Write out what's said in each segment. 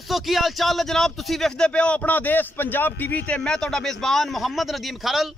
दोस्तों की हाल चाल जनाब, तुसी वेखदे पे हो अपना देश पंजाब टीवी ते मैं तुहाडा मेज़बान मोहम्मद नदीम खरल।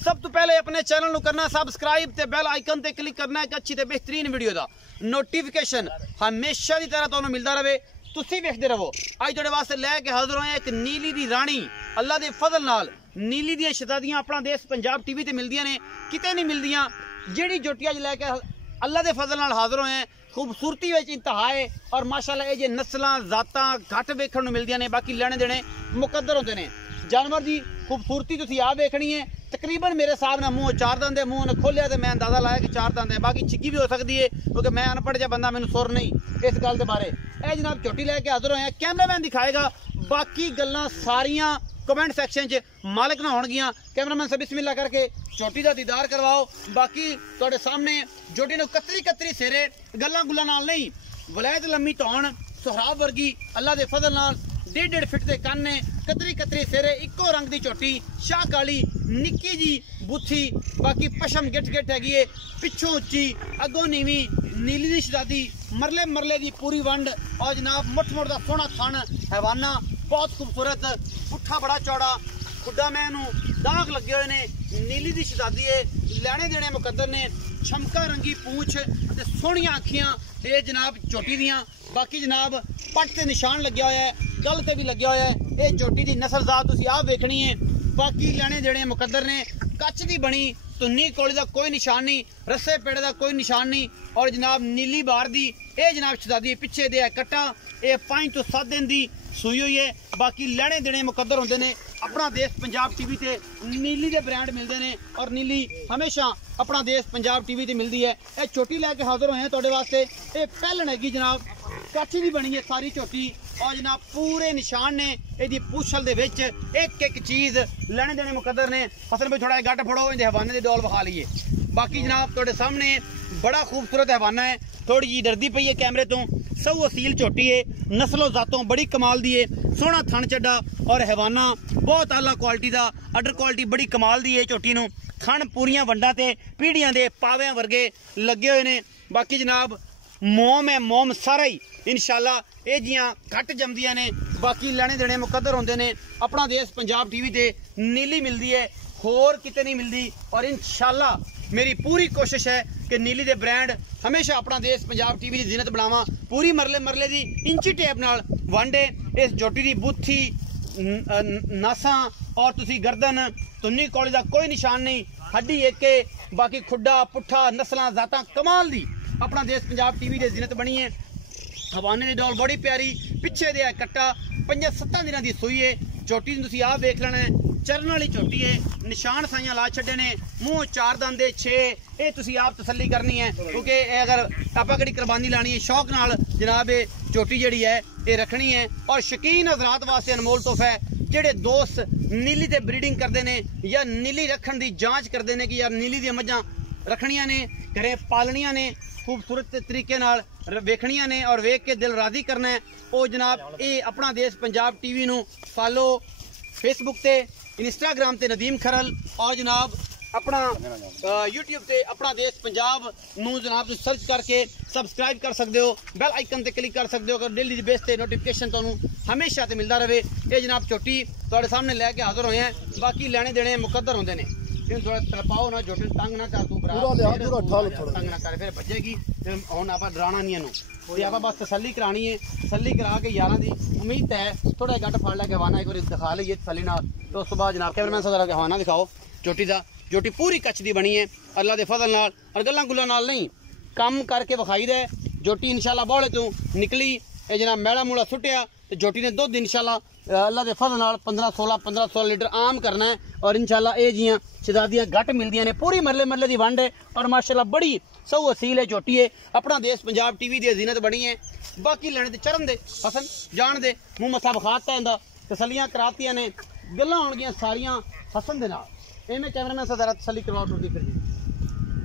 सब तो पहले अपने चैनल नू करना सबसक्राइब ते बेल आइकन ते क्लिक करना एक अच्छी ते बेहतरीन वीडियो दा नोटिफिकेशन हमेशा की तरह तुहानू मिलता रहे। तुसी वेखदे रहो। अज तुहाडे वास्ते लैके हाजिर होए एक नीली दी रानी। अल्लाह दे फजल नाल नीली दी शहजादियां अपना देश पंजाब टीवी ते मिलदियां ने, किते नहीं मिलदियां। जेड़ी जोटी अज लैके अल्लाह दे फजल नाल हाजिर होए हैं, खूबसूरती विच इंतहा है और माशाअल्लाह ये नस्लां जातां घट वेखण नूं मिलदियां ने, बाकी लेने देने मुकद्दर होंदे ने। जानवर दी खूबसूरती तुसीं आप वेखनी है। तकरीबन मेरे हिसाब नाल मूँह चार दंद है, मूँह ने खोलिया तो मैं अंदाजा लाया कि चार दंद है, बाकी छिग्गी भी हो सकती है क्योंकि मैं अनपढ़ जिहा बंदा, मैनूं सुर नहीं इस गल के बारे। यह जनाब झोटी लैके हाजिर होए हैं, कैमरामैन दिखाएगा, बाकी गल्लां सारियां कमेंट सैक्शन च मालिक ना होणगियां। कैमरामैन से बिस्मिल्लाह करके झोटी का दीदार करवाओ। बाकी तुहाडे सामने झोटी नूं कतरी कतरी सिरे गल्लां गुल्लां नाल नहीं, वलैत लम्मी धौन सुहराब वर्गी अल्लाह दे फजल नाल 1.5 फुट के कान ने, कतरी कतरी सिरे, इक्को रंग की झोटी, शाह काली निक्की जी बुथी, बाकी पशम गिट गिट हैगी है, पिछों उच्ची अगों नीवी, नीली दी शहजादी, मरले मरले की पूरी वंड और जनाब मुठ मुठ का सोहना थन हैवाना बहुत खूबसूरत, पुट्ठा बड़ा चौड़ा, खुड्डा मैं दाग लगे हुए ने। नीली दी शहजादी है, लैने देने मुकद्दर ने, छमका रंगी पूछ ते सोहणियां अखियां ये जनाब झोटी दियां। बाकी जनाब पट ते निशान लग्या होया है, गल ते भी लग्या होया है। ये झोटी दी नस्लजात तुसीं आप वेखनी है। बाकी लैने देने मुकद्दर ने, कच दी बनी, तुन्नी कोली का कोई निशान नहीं, रस्से पेड़े का कोई निशान नहीं। और जनाब नीली बार दी ये जनाब शहजादी पिछे दे कट्टा, ये 5 तो 7 दिन की सूई हुई है। बाकी लैने देने मुकद्दर होंदे ने। अपना देश पंजाब टीवी ते नीली दे ब्रांड मिलते हैं और नीली हमेशा अपना देश पंजाब टीवी ते मिलती है। ये झोटी लैके हाजिर होए हैं तुहाडे वास्ते। ये पहलन हैगी जनाब, कच्ची दी बनी है सारी झोटी और जनाब पूरे निशान ने यदि पूछल दे विच एक एक चीज़ लैने देने मुकद्दर ने। फसल में थोड़ा गट फड़ो, इहदे हवाने दे डोल विखा लीए। बाकी जनाब तुहाडे सामने बड़ा खूबसूरत हवाना है, थोड़ी जी डरदी पई है कैमरे तो। सऊ असील झोटी है, नस्लों जातों बड़ी कमाल दी है, सोहना थन चड्डा और हैवाना बहुत आला क्वालिटी का, अडर क्वालिटी बड़ी कमाल दी है झोटी नूं। थन पूरियां वंडा ते पीढ़ियां दे पावियां वर्गे लगे हुए ने। बाकी जनाब मोम है, मोम सारा ही इंशाल्लाह ये जियां घट जमदियां ने। बाकी लैने देने मुकद्दर होंदे ने। अपना देश पंजाब टीवी ते नीली मिलती है, होर किते नहीं मिलती। और इंशाल्लाह मेरी पूरी कोशिश है कि नीली दे ब्रांड हमेशा अपना देश पंजाब टीवी की जिनत बनावा। पूरी मरले मरले की इंची टेप नाल वांडे इस झोटी की बुथी नासा और तुसी गर्दन तुन्नी कौली का कोई निशान नहीं, हड्डी एक, बाकी खुड्डा पुट्ठा नस्लां जातां कमाल दी अपना देश पंजाब टीवी की जिनत बनी है। हवाने की डोल बड़ी प्यारी, पिछे दे कट्टा, 5-7 दिनों की सूई है। झोटी तुसी आप देख लेना है, चरण वाली झोटी है, निशान साइयां ला छड्डे ने, मूँह 4 दंद 6, ये तुसी आप तसल्ली करनी है क्योंकि अगर आप कड़ी कुर्बानी लानी है शौक नाल जनाब ये झोटी जिहड़ी है ये रखनी है। और शकीन हजरात वास्ते अनमोल तोहफा है, जेडे दोस्त नीली ते ब्रीडिंग करते हैं या नीली रखने की जांच करते हैं कि यार नीली दी मझां रखनियां ने, घरें पालनियां ने, खूबसूरत तरीके नाल वेखनियां ने और वेख के दिल राजी करना है। वो जनाब ये अपना देश पंजाब टीवी नूं फॉलो फेसबुक ते, इंस्टाग्राम ते नदीम खरल और जनाब अपना यूट्यूब ते अपना देश पंजाब नूं जनाब सर्च करके सबसक्राइब कर सकते हो, बेल आइकन ते क्लिक कर सकते हो अगर डेली दी बेस ते नोटिफिकेशन तुहानूं हमेशा ते मिलता रहे। ये जनाब झोटी तुहाडे सामने लैके हाजिर होए हैं। बाकी लैने देने मुकद्दर होंदे ने। थोड़ा तड़पाओ ना, झोटी तंग ना कर, तू तंग ना करे फिर भजेगी। हुण आप डराना नहीं इनू, आप बस तसली करानी है। तसली करा के 11 की उम्मीद है थोड़ा गट फड़ लैके हवाना एक बार दिखा लीए तसली नाल। तो उस तो बाद जनाब कैमरामैन साहब हवाना दिखाओ झोटी का। झोटी पूरी कच्च दी बनी है अल्लाह दे फजल नाल और गल्लां गुल्लां नाल नहीं, कम करके विखाई दे। झोटी इंशाल्लाह बौले तू निकली, ये जनाब मैड़ा मूड़ा सुटिया तो झोटी ने दुध इंशाल्लाह अल्लाह के फजल नाल 15-16 लीटर आम करना है। और इंशाल्लाह ये जियां शहजादियां घट मिलदियां ने, पूरी मरले मरले की वंड है और माशाल्लाह बड़ी सऊ असील है झोटी है। अपना देश पंजाब टीवी की जीनत बनी है। बाकी लैने ते चरण दे हसन जान दे, मूँह मत्था विखाता इंदा, तसलियां करातियां ने, गल्लां होणगियां सारियां हसन दे नाल। इवें कैमरामैन से जरा तसली करवाओ टुरदी फिरदी,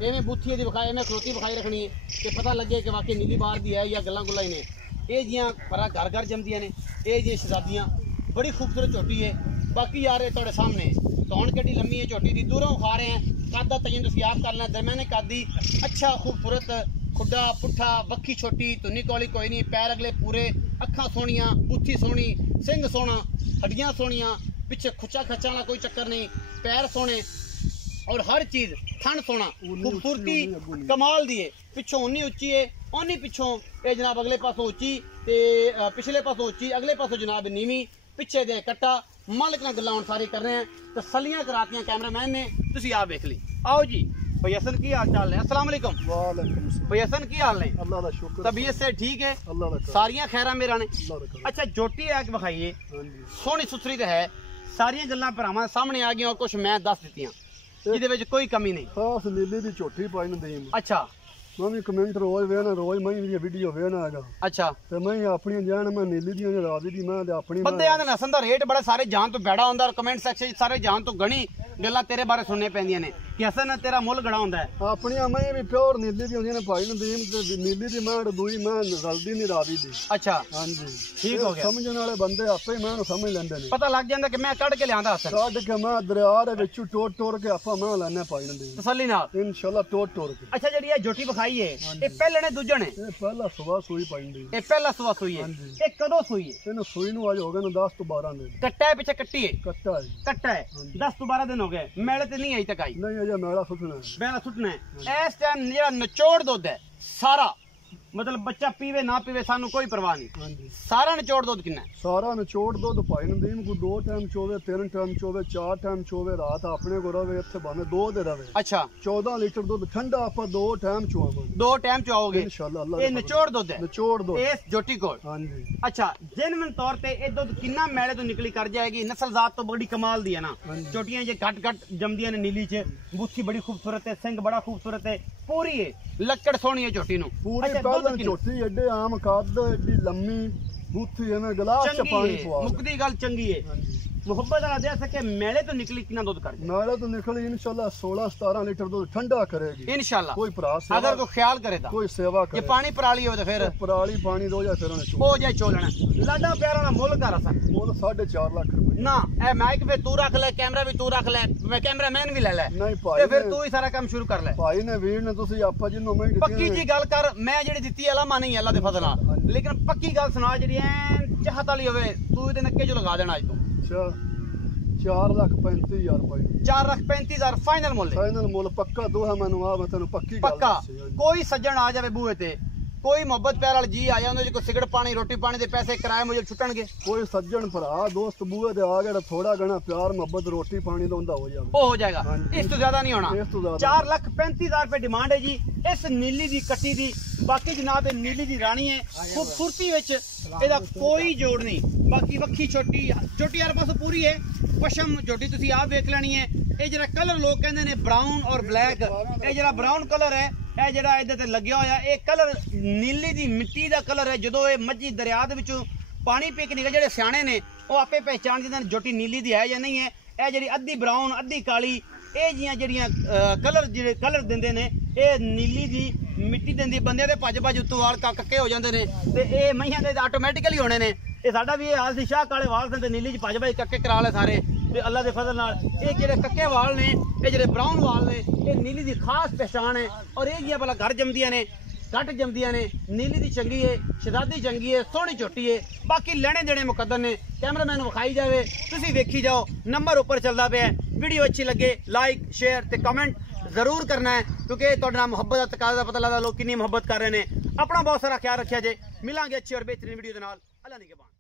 इवें बूथी दी विखाई, इवें खलोती विखाई रखनी है कि पता लगे कि वाकई नीली बार दी है या गल्लां गुल्लां ही ने। ये जियां परा घर घर जमदियां ने, ये जी शहजादियां बड़ी खूबसूरत झोटी है। बाकी यार तुहाडे सामने धौन केडी लम्मी है झोटी दी, दूरों खा रहे हैं, कद तयन तुसीं आप कर लें, दरम्याने कद दी, अच्छा खूबसूरत खुड्डा पुट्ठा, वक्खी छोटी, तुन्नी कौली कोई नहीं, पैर अगले पूरे, अखा सोहनियां, बूथी सोहनी, सिंग सोहना, हड्डियां सोहनियां, पिछे खुचा खचा वाला कोई चक्कर नहीं, पैर सोहने और हर चीज थन सोहना, खूबसूरती कमाल दी है। पिछों उन्नी उच्ची है, ओनी पिछों ये जनाब अगले पासों उच्ची ते पिछले पासों उच्ची, अगले पासों जनाब नीवी, पिछे दे कट्टा। मालिक नाल गल्लां हुण सारी कर रहे हैं, तसल्लियां करातियां कैमरामैन ने, तुसीं आप देख ली। आओ जी भैया हसन की हाल चाल है? अस्सलाम वालेकुम। वालेकुम सलाम। भैया हसन की हाल है? अल्लाह दा शुक्र, तबीयत से ठीक है? अल्लाह दा करम, सारियां खैरां मेरा ने? अल्लाह दा करम। अच्छा जोटी है कि विखाइए, हाँ जी। सोहनी सुथरी तो है, सारियां गल्लां भरावां सामने आ गई और कुछ मैं दस दित्तियां, जिहदे विच कोई कमी नहीं। खास नीली दी झोटी पाई न देम। अच्छा मैं भी कमेंट रोज वेना, रोज मैं भी वीडियो वेना हैगा अच्छा ते मैं अपनी जान मैं नीली दी रावी दी मैं ते अपनी बंदे आंदे हसन दा रेट बड़ा सारे जान तो बैड़ा हुंदा, कमेंट सेक्शन सारे जान तो गणी गल्लां तेरे बारे सुनने पैंदियां ने कि हसन तेरा मुੱਲ गड़ा हुंदा है। अपनी मैं भी प्योर नीली दी होंदी ने पाई न देम ते नीली दी मैं दूई मैं रलदी नहीं रावी दी। अच्छा हां जी ठीक हो गया। समझण वाले बंदे आपे मैं समझ लेंदे ने, पता लग जांदा कि मैं कढ के लियांदा हसन, काट के मैं दरिया दे विच टोट के आपा मैं लाने पाई न देम तसल्ली नाल इंशाल्लाह टोट के। अच्छा जेहड़ी ये जोटी विखाई है ये पहले ने दूजे ने? ये पहला सुबह सुई पाई न देम। ये पहला सुबह सुई है? हाँ जी। ये कदों सुई है? ਇਹਨੂੰ ਸੂਈ ਨੂੰ ਅੱਜ ਹੋ ਗਏ ਨੇ 10 ਤੋਂ 12 ਦਿਨ। कट्टा है पीछे कट्टी है? ਕੱਟਾ ਹੈ कट्टा है 10 ਤੋਂ 12 दिन हो गए, मेले ते नहीं आई तक आई, ਨਹੀਂ ਅਜੇ ਮੇਲਾ ਸੁੱਟਣਾ ਹੈ। बेला सुटना है। इस टाइम जेड़ा निचोड़ दुध है सारा, मतलब बच्चा पीवे ना पीवे सानू कोई परवाह नहीं, ਹਾਂਜੀ सारा निचोड़ दुध कितना है? ਸਾਰਾ ਨਿਚੋੜ ਦੁੱਧ ਪਾਈ ਨੂੰ ਦੇਮ ਕੋ 2 ਟਾਈਮ ਚੋਵੇ 3 ਟਾਈਮ ਚੋਵੇ 4 ਟਾਈਮ ਚੋਵੇ ਰਾਤ ਆਪਣੇ ਕੋ ਰਵੇ ਇੱਥੇ ਭਾਵੇਂ 2 ਦੇ ਰਵੇ। अच्छा 14 ਲੀਟਰ ਦੁੱਧ ਠੰਡਾ ਆਪਾਂ 2 ਟਾਈਮ ਚੋਵਾਂਗੇ 2 टाइम चुआओगे? ਇਨਸ਼ਾਅੱਲਾ ਅੱਲਾਹ ये निचोड़ दुध है ਨਿਚੋੜ ਦੁੱਧ। इस जोटी कोल? ਹਾਂਜੀ अच्छा जेनवन तौर पे ये दुध कितना मेले तो निकली कर जाएगी? नस्ल जात तो बड़ी कमाल दी है ना, हाँ जी। छोटियां जे घट जमदियां ने नीली च, बूथी बड़ी खूबसूरत है, सिंग बड़ा खूबसूरत है, पूरी है लक्कड़ सोहनी है झोटी नु। ਪੂਰੀ अच्छा, ਪਹਿਲਾਂ दुध किन्ना? ਝੋਟੀ ਐਡੇ ਆਮ ਕੱਦ ਐਡੀ ਲੰਮੀ ਬੂਥੀ ਐਵੇਂ ਗਲਾਸ ਚ चंगी ਪਾਣੀ है, ਪਵਾ। मुकदी गल चंगी है, ਹਾਂਜੀ मुहब्बत वाला दे सके मेले तो निकली कितना दूध कर जाए? ਨਾਲੇ ਤੋਂ ਨਿਕਲੀ ਇਨਸ਼ਾਅੱਲਾ 16 17 ਲੀਟਰ ਦੁੱਧ ਠੰਡਾ ਕਰੇਗੀ। इंशाल्लाह ਕੋਈ ਭਰਾ अगर ਸੇਵਾ कोई ख्याल करे तो ਕੋਈ ਸੇਵਾ ये ਕਰੇ पानी पराली हो तो फिर ਪਰਾਲੀ ਪਾਣੀ ਦੋ ਜਾਂ ਫਿਰ ਉਹਨੇ ਚੋ हो जाए चोलना। लाडा प्यारा ना मुल कर असन ਉਹ 4.5 ਲੱਖ ਰੁਪਏ। ना ए माइक पे तू रख ले, कैमरा भी तू रख ले, मैं कैमरामैन भी ले ले, ਨਹੀਂ ते ਭਾਈ फिर ਨੇ तू ही सारा काम शुरू कर ले। ਭਾਈ ਨੇ ਵੀਰ ਨੇ ਤੁਸੀਂ ਆਪਾਂ ਜਿੰਨੂੰ ਮੈਂ पक्की जी गल कर, मैं जेडी दित्ती अलामा नहीं अल्लाह दे फजल नाल, लेकिन पक्की गल सुना जेडी ऐन चाहत वाली होवे तू इहदे नक्के जो लगा देना अज तू। 4,35,000 ਰੁਪਏ 4,35,000 फाइनल मुल है ਫਾਈਨਲ ਮੁੱਲ ਪੱਕਾ ਦੋਹਾ ਮੈਨੂੰ ਆ ਮੈਂ ਤੈਨੂੰ ਪੱਕੀ ਗੱਲ पक्का। ਦੱਸੀ ਹੈ। कोई सज्जन आ जावे बूहे ते, कोई मोहब्बत प्यार वाला जी आ जाए कोई सिगरेट पानी रोटी पानी दे पैसे किराए मुझे छुटणगे, ਕੋਈ ਸੱਜਣ ਭਰਾ ਦੋਸਤ ਬੂਹੇ ਤੇ ਆ ਗਿਆ ਥੋੜਾ ਘਣਾ ਪਿਆਰ ਮੁਹੱਬਤ ਰੋਟੀ ਪਾਣੀ ਦਾ ਹੁੰਦਾ ਹੋ ਜਾਵੇ। वो हो जाएगा, हाँ जी। इस तो ज्यादा नहीं होना। ਇਸ ਤੋਂ ਜ਼ਿਆਦਾ 4,35,000 रुपए डिमांड है जी इस नीली दी कट्टी दी। बाकी जनाब ये नीली दी रानी है, खूबसूरती विच ਇਹਦਾ कोई जोड़ नहीं, बाकी वक्खी छोटी छोटी हर पासों पूरी है, पशम छोटी तुसी आप देख लेनी है। ये जरा कलर लोग कहते ने ब्राउन और ब्लैक, ये जरा ब्राउन कलर है, ਇਹ ਜਿਹੜਾ ਇਹਦੇ ਤੇ ਲੱਗਿਆ ਹੋਇਆ ਇਹ ਕਲਰ ਨੀਲੀ ਦੀ ਮਿੱਟੀ ਦਾ ਕਲਰ ਹੈ। ਜਦੋਂ ਇਹ ਮੱਝੀ ਦਰਿਆ ਦੇ ਵਿੱਚੋਂ ਪਾਣੀ ਪੀ ਕੇ ਨਿਕਲ, ਜਿਹੜੇ ਸਿਆਣੇ ਨੇ ਉਹ ਆਪੇ ਪਹਿਚਾਣ ਜਾਂਦੇ ਨੇ ਜੋਟੀ ਨੀਲੀ ਦੀ ਹੈ ਜਾਂ ਨਹੀਂ ਹੈ। ਇਹ ਜਿਹੜੀ ਅੱਧੀ ਬਰਾਊਨ ਅੱਧੀ ਕਾਲੀ ਇਹ ਜੀਆਂ ਜਿਹੜੀਆਂ ਕਲਰ ਜਿਹੜੇ ਕਲਰ ਦਿੰਦੇ ਨੇ ਇਹ ਨੀਲੀ ਦੀ ਮਿੱਟੀ ਦਿੰਦੀ। ਬੰਦੇ ਦੇ ਭੱਜ ਉੱਤੋਂ ਵਾਲ ਕੱਕੇ ਹੋ ਜਾਂਦੇ ਨੇ ਤੇ ਇਹ ਮਈਆਂ ਦੇ ਆਟੋਮੈਟਿਕਲੀ ਹੋਣੇ ਨੇ। ਇਹ ਸਾਡਾ ਵੀ ਇਹ ਹਾਲ ਸੀ, ਸ਼ਾਹ ਕਾਲੇ ਵਾਲ ਤੇ ਨੀਲੀ ਚ ਭੱਜ ਕੱਕੇ ਕਰਾ ਲੈ ਸਾਰੇ ਤੇ ਅੱਲਾ ਦੇ ਫਜ਼ਲ ਨਾਲ ਇਹ ਜਿਹੜੇ ਕੱਕੇ ਵਾਲ ਨੇ ਇਹ ਜਿਹੜੇ ਬਰਾਊਨ ਵਾਲ ਨੇ ਇਹ ਨੀਲੀ ਦੀ ਖਾਸ ਪਛਾਣ ਹੈ। ਔਰ ਇਹ ਜੀਆਂ ਪਹਿਲਾਂ ਘਰ ਜੰਮਦੀਆਂ ਨੇ घट जमदियां ने, नीली दी चंगी है, शरादी चंगी है, सोहनी छोटी है, बाकी लेने देने मुकद्दर ने। कैमरामैन विखाई जावे तुसी वेखी जाओ, नंबर ऊपर चलता पे है। वीडियो अच्छी लगे लाइक शेयर ते कमेंट जरूर करना है क्योंकि तुहाडे नाल मुहब्बत दा तकाज़ा दा पता लगदा लोग कितनी मुहब्बत कर रहे हैं। अपना बहुत सारा ख्याल रखिया जे, मिलांगे अच्छी और बेहतरीन वीडियो दे नाल। अल्लाह निगहबान।